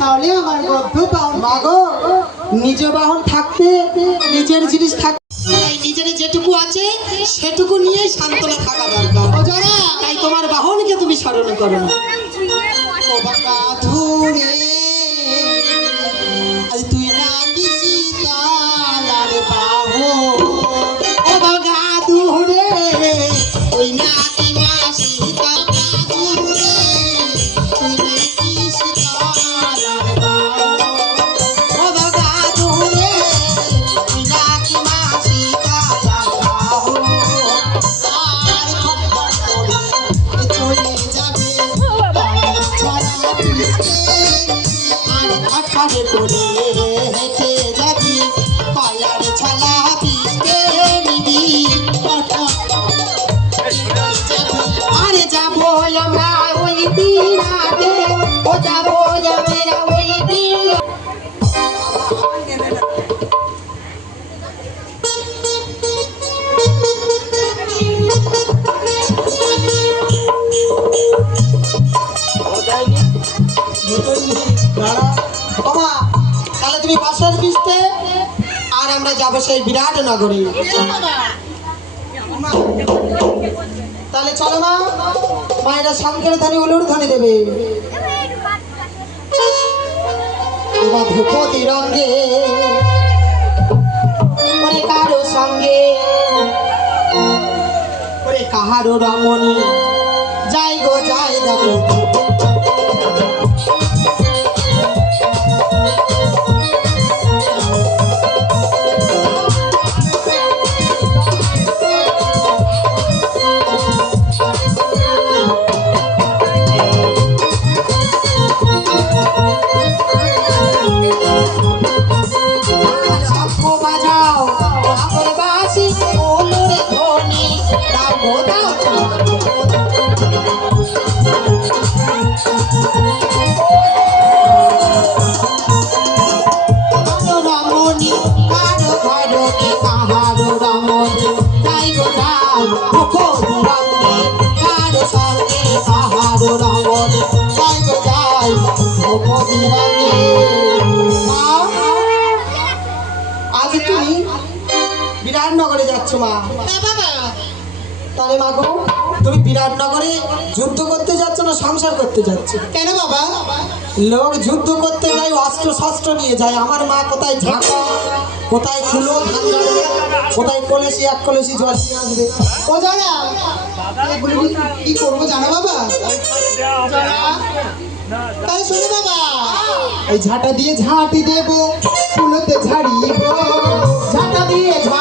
তাহলে আমার মাগো নিজ বাহন থাকতে নিজের জিনিস থাকতে যেটুকু আছে সেটুকু নিয়েই সান্ত্বনা থাকা দরকার। তাই তোমার বাহনকে তুমি স্মরণ করো। না সেই বিরাট নগরে। তাহলে চলো মা, মায়েরা শঙ্কের ধানে উলুর ধানে দেবে। ধ্রুপতি রঙ্গে কারও সঙ্গে কাহারো রমণী, যাই গো, যাই দেখো। বিরাটনগরে যাচ্ছ মা। তাহলে মা গো তুমি বিরাটনগরে যুদ্ধ করতে যাচ্ছ না সংসার করতে যাচ্ছ? কেন বাবা? লোক যুদ্ধ করতে যায় অস্ত্র শস্ত্র নিয়ে যায়। আমার মা কোথায় ঝাঁকা? কোথায় কুলো কোথায় কলেসি এক কলেসি জল নিয়ে আসবে? ও যারা কি করব জানো বাবা? তাই শোনো বাবা। এই ঝাঁটা দিয়ে ঝাঁটি দেবো ফুলতে ঝাড়িব ঝাঁটা দিয়ে ঝাঁট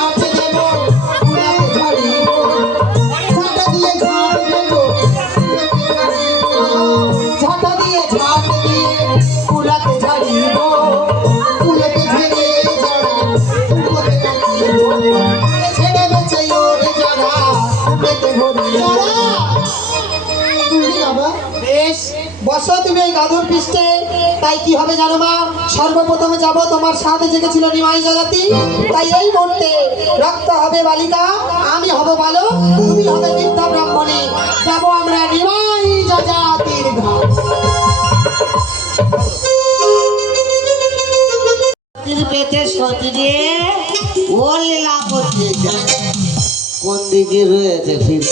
তুমি এই পৃষ্ঠে। তাই কি হবে জানো মা? সর্বপ্রথমে যাব তোমার সাথে জেগেছিল নিমাই জাতি তাই এই মুহূর্তে রক্ত হবে বালিকা, আমি হব বালো তুমি হবে বিদ্যা ব্রাহ্মণী। যাব আমরা নিমাই জাতির সতীর পেটে সতী লীলা কোন দিকে রয়েছে ফির?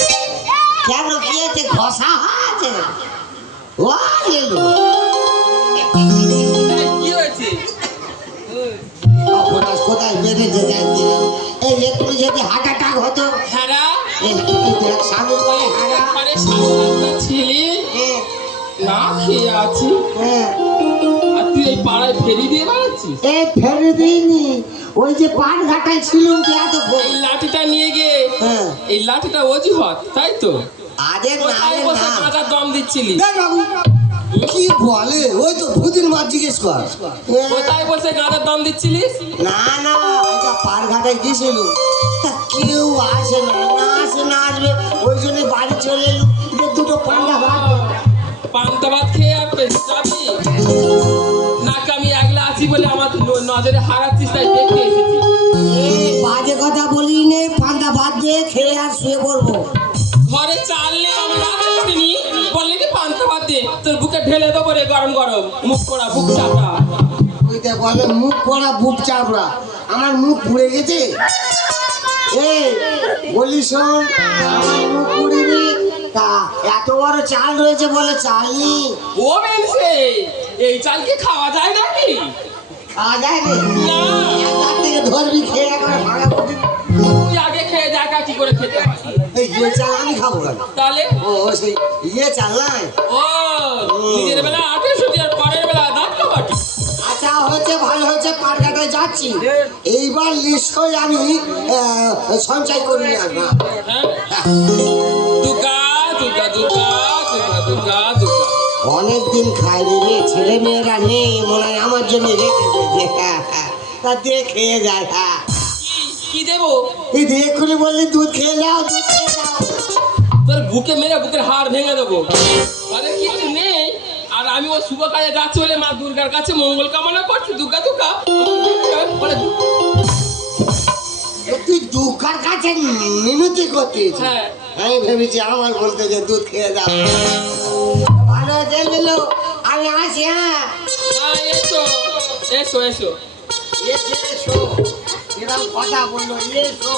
আরে সামনে ছেলে? না খেয়ে আছি। হ্যাঁ। আর তুই এই পাড়ায় ফেরি দিয়ে বেড়াচ্ছিস? দিইনি। ওই যে পাট ঘাটায় ছিল কি এত এই লাঠিটা নিয়ে গিয়ে হ্যাঁ। এই লাঠিটা অজুহাত তাই তো? আগে না দম দিচ্ছিলি? কি বলে? ওই তো দুদিন মাছ জিজ্ঞেস কর। কোথায় বসে গাঁদার দাম দিচ্ছিলিস? না না এটা পার ঘাটায় গেছিল তা কেউ আসে না না আসে না আসবে। ওই জন্য বাড়ি চলে এলো। দুটো পান্ডা ভাত। পান্তা ভাত খেয়ে আসবে যাবি? নাকি আমি একলা আছি বলে আমার নজরে হারাচ্ছিস তাই দেখতে এসেছি। বাজে কথা বলি নে পান্তা ভাত দিয়ে খেয়ে আর শুয়ে পড়ব। ঢেলে দেবো রে গরম গরম। মুখ করা বুক চাপড়া। ওই দেখ বলে মুখ করা বুক চাপড়া। আমার মুখ পুড়ে গেছে? এই বলি শোন আমার মুখ পুড়িনি তা এত বড় চাল রয়েছে বলে চাল নেই ও এই চাল কি খাওয়া যায় নাকি? খাওয়া যায় রে না। তার থেকে ধরবি খেয়ে একবার তুই আগে খেয়ে দেখা কি করে খেতে এই ইয়ে চাল আমি খাব কেন? তাহলে? ও ও সেই ইয়ে চাল নাই? ও নিজের বেলা আটে শুধু আর পরের বেলা দাঁত কাবাটি আচ্ছা হচ্ছে ভালো হচ্ছে পাটঘাটায় যাচ্ছি। এইবার নিশ্চয়ই আমি সঞ্চয় করে অনেকদিন খাইনি রে ছেলে মেয়েরা নেই মনে হয় আমার জন্য রেখে তা দিয়ে খেয়ে যায় হ্যাঁ। কি- দেবো? এই দিয়ে করে বললি দুধ খেয়ে যাও দুধ তোর বুকে মেরে বুকের হাড় ভেঙে দেবো। আরে কিছু নেই আর আমি ও শুভ কাজে যাচ্ছি বলে মা দুর্গার কাছে মঙ্গল কামনা করছি দুর্গা দুর্গা। তুই দুঃখার কাছে মিনতি করতিস? হ্যাঁ। আমি ভেবেছি আমার বলতে যে দুধ খেয়ে যাও ভালো দিল আমি আসি হ্যাঁ। হ্যাঁ এসো এসো এসো। এসে এরকম কথা বলল এসো।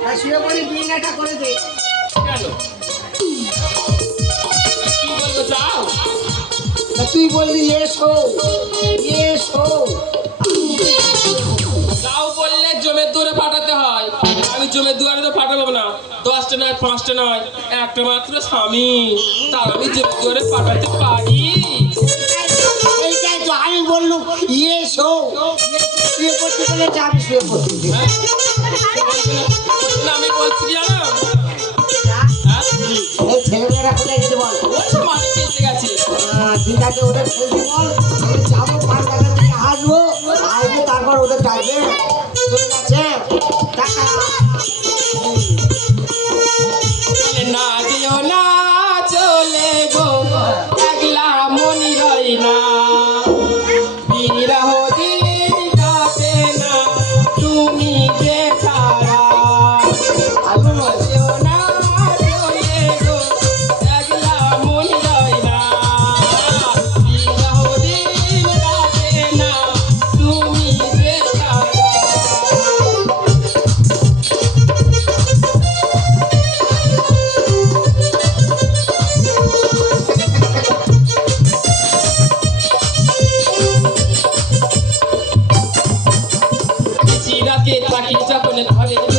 তা শুয়ে পড়ি বিয়েটা করে দে কেন তুই বললি এসো এসো যাও বললে জমের দূরে পাঠাতে হয়। আমি জমের দুয়ারে তো পাঠাবো না। দশটা নয় পাঁচটা নয় একটা মাত্র স্বামী। তার আমি জমের দুয়ারে পাঠাতে পারি। আমি বললুম এসো শুয়ে পড়তে বলে যাবি শুয়ে পড়তে হ্যাঁ? আমি বলছি জানো? বল গেছে ঠিক আছে ওদের খেলতে বল। আমি যাব পাঁচ টাকা থেকে আসব আসব তারপর ওদের ডাকবে চিরাতে থাকি যখন ঘরে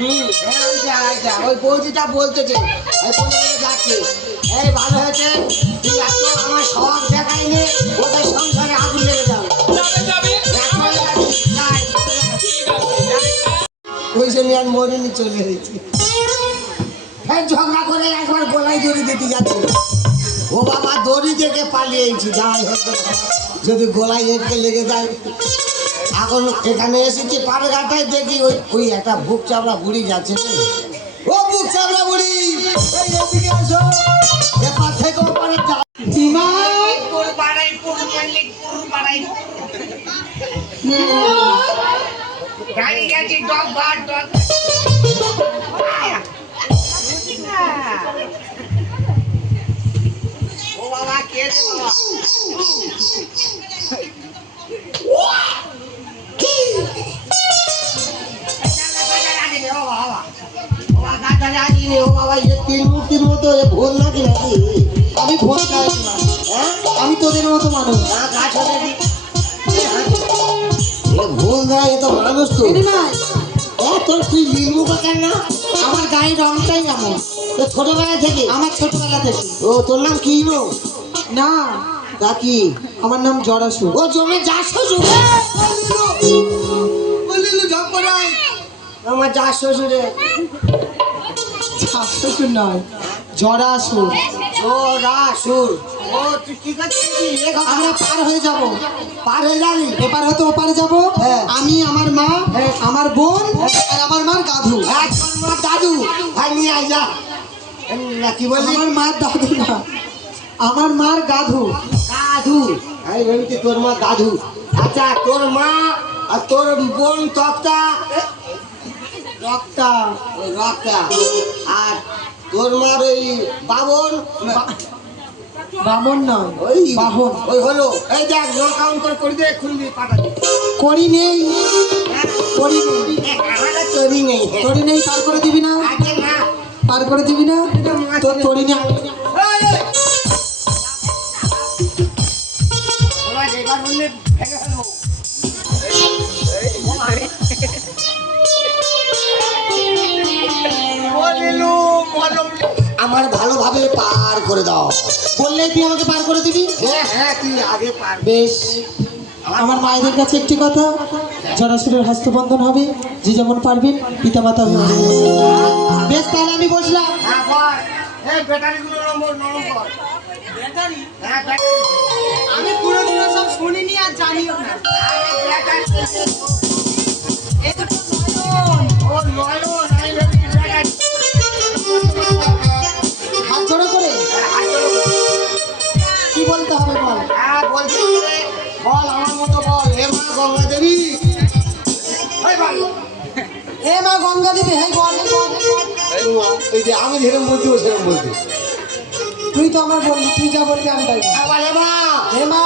হ্যাঁ, ওই যা, ওই যা, ওই বৌদিটা বলতেছে। ওই যাচ্ছে। এই ভালো হয়েছে? তুই এত আমার শখ দেখাইনি ওদের সংসারে আগুন লেগে যাবে। ওই জন্য আর মরিনি চলে গেছি ফের ঝগড়া করে একবার গলায় দড়ি দিতে যাচ্ছে। ও বাবা দড়ি দেখে পালিয়েছি যাই হোক। যদি গলায় হেঁটে লেগে যায় এখন এখানে এসেছি পাড়ে ঘাটায় দেখি ওই ওই একটা বুক চাপড়া বুড়ি যাচ্ছে। ও বুক চাপড়া বুড়ি! এই এদিকে আসো এপার থেকে ওপারে যাও নিমাই পুরো পাড়ায় পুরো মারলে পুরো পাড়ায় গাড়ি গেছি ডগ ভাট ডগ। ও বাবা কে রে বাবা? ভুল আমি তোদের মতো মানুষ। ভুল মানুষ তো। তোর তুই না? আমার গায়ের রংটাই এমন। তো ছোটবেলা থেকে? আমার ছোটবেলা থেকে। ও তোর নাম কি নো না। তা কি? আমার নাম জরাসু। ও জমে যা শ্বশুর বলিল। ঝপ করাই আমার যা শ্বশুরে শাশুর নয় জরাসু। ও রাসুর ও তুই কি করছিস? আমরা পার হয়ে যাব। পার হয়ে যাবি এপার হতে ওপারে যাব। হ্যাঁ। আমি আমার মা আমার বোন আর আমার মার দাদু। হ্যাঁ দাদু। ভাই নিয়ে আয় যা। না কি বললি? আমার মার দাদু না। আমার মার গাধু। দাদু আমি ভেবেছি তোর মা দাদু আচ্ছা তোর মা আর তোর বোন তক্তা? রক্তা ওই রক্তা। আর তোর মার ওই বাবন বামন নয় ওই বাহন। ওই হলো। এই দেখ নো কাউন্টার করে দে খুলবি পাঠাবি করি নেই। করি নেই। আমাদের তৈরি নেই। তরি নেই পার করে দিবি না। আগে না। পার করে দিবি না। তোর তরি না আমার ভালোভাবে পার করে দাও। বললেই তুই আমাকে পার করে দিবি? হ্যাঁ হ্যাঁ তুই আগে পার। বেশ। আমার মায়েদের কাছে একটি কথা জরাসুরের হস্তবন্ধন হবে যে যেমন পারবেন পিতামাতা বেশ তাহলে আমি বসলাম। হ্যাঁ এই ব্যাটারিগুলো নম্বর নরম আমি পুরোদিনও সব শুনিনি আর জানিও না। ও নয়ন হাত জড়ো করে। কি বলতে হবে বল? হ্যাঁ বল আমার মতো বল হে মা গঙ্গা দেবী হে মা গঙ্গা দেবী হে বল এই যে আমি যেরকম বলছি ও সেরকম বলছি। তুই তো আমার বললি তুই যা বলবি আমি তাই। আবার হে মা।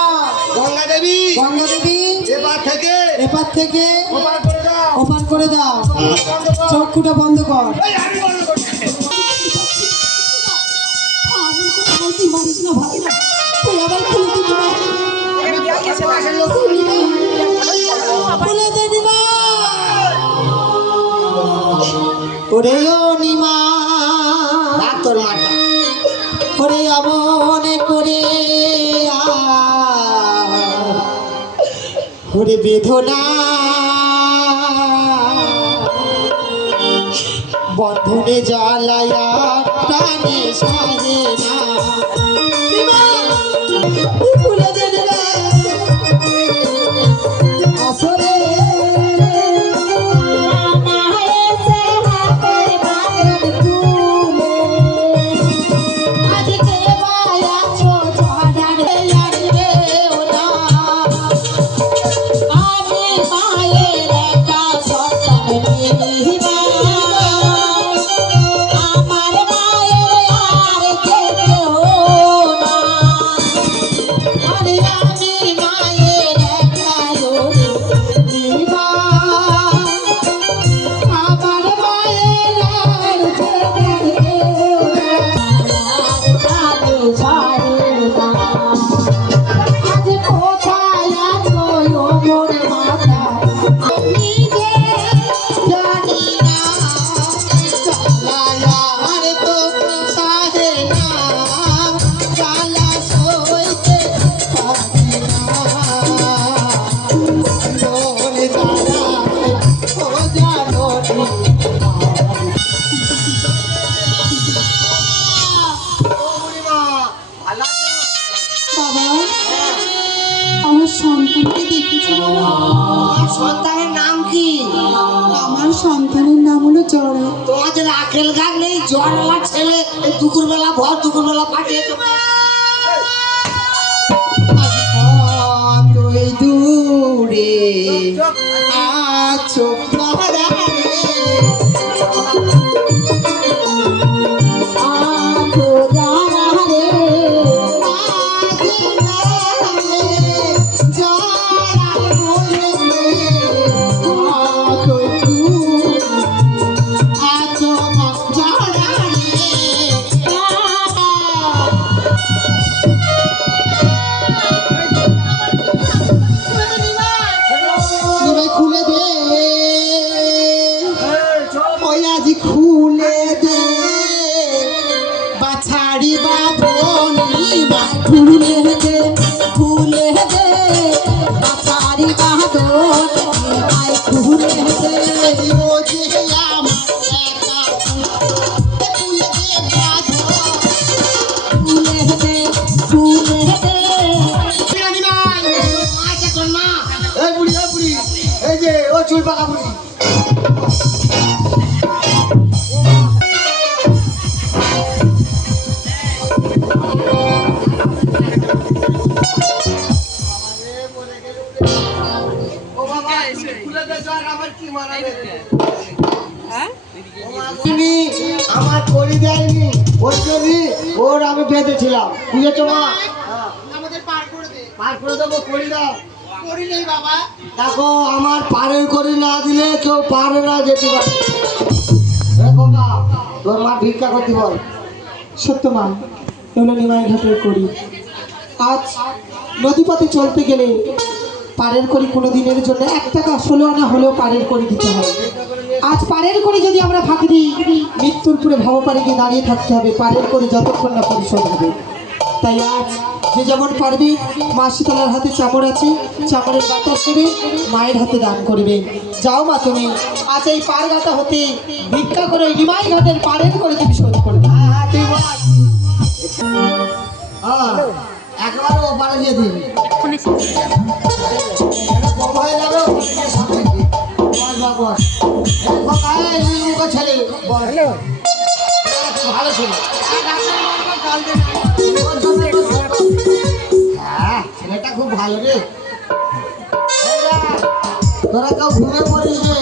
গঙ্গা দেবী। গঙ্গা দেবী। এবার থেকে। এপার থেকে। ওপার করে দাও। ওপার করে দাও। বন্ধ কর। চক্ষুটা বন্ধ কর। এই, আমি বন্ধ করছি। মারিস না ভাই তুই আবার খুলে দিবি না খুলে দে নিমা। ওরে বেদনা। বন্ধনে জ্বালায়া প্রাণে সারে না। দুপুরবেলা ভর দুপুরবেলা পাঠিয়েছো তুই দূরে আছো প্রাণে। ছাড়িবা বোন নিমাই তুমি আমার করি দেয়নি জন্যই ওর আমি বেঁধেছিলাম। বুঝেছ মা? আমাদের পার করে দে। পার করে দেবো করি দাও। করি নেই বাবা। দেখো আমার পারে করে না দিলে কেউ পারে না যেতে পারে। তোর মা ভিক্ষা করতে বল। সত্য মা এগুলো নিমাই ঘাটের করি। আজ নদীপথে চলতে গেলে পারের করি কোনো দিনের জন্য এক টাকা ষোলো আনা হলেও পারের করি দিতে হবে। আজ পারের করি যদি আমরা ফাঁকি দিই মৃত্যুর পুরে ভবপারে গিয়ে দাঁড়িয়ে থাকতে হবে পারের করি যতক্ষণ না পরিশোধ হবে। তাই আজ যে যেমন পারবে মা শীতলার হাতে চামড় আছে চামড়ের গাঁথা সেরে মায়ের হাতে দান করবে। যাও মা তুমি আজ এই পার গাঁথা হতে ভিক্ষা করে ওই নিমাই ঘাটের পারের করে তুমি শোধ করবে হ্যাঁ তুই হ্যাঁ। একবারে ও পারে দিবি এটা কম হয়ে যাবে ও পারে সামনে দিয়ে। বস বা বস। এই খোকা, এই ছেলে। ভালো ছেলে। হ্যাঁ ছেলেটা খুব ভালো রে। তোরা কেউ ঘুরে পড়িস রে।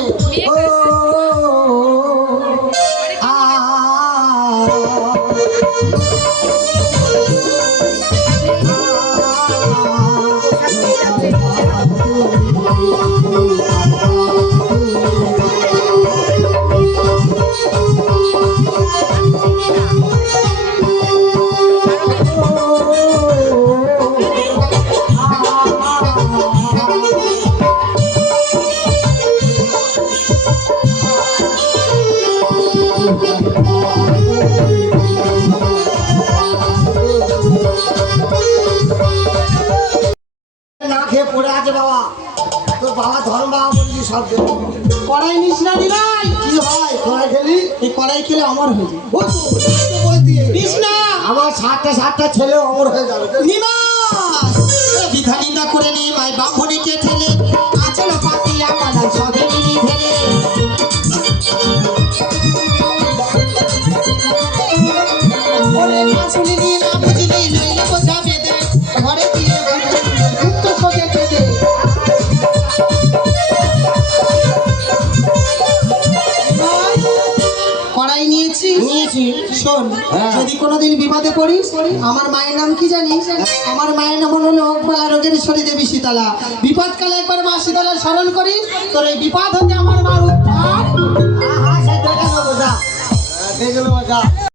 ও। সাতটা সাতটা ছেলে অমর হয়ে যাবে। শোন হ্যাঁ। যদি কোনোদিন বিপদে পড়িস আমার মায়ের নাম কি জানিস? আমার মায়ের নাম হল লোকপালা রোগের শরী দেবী শীতলা বিপদকালে একবার মা শীতলা স্মরণ করিস তোর এই বিপদ হতে আমার মার উদ্ধার।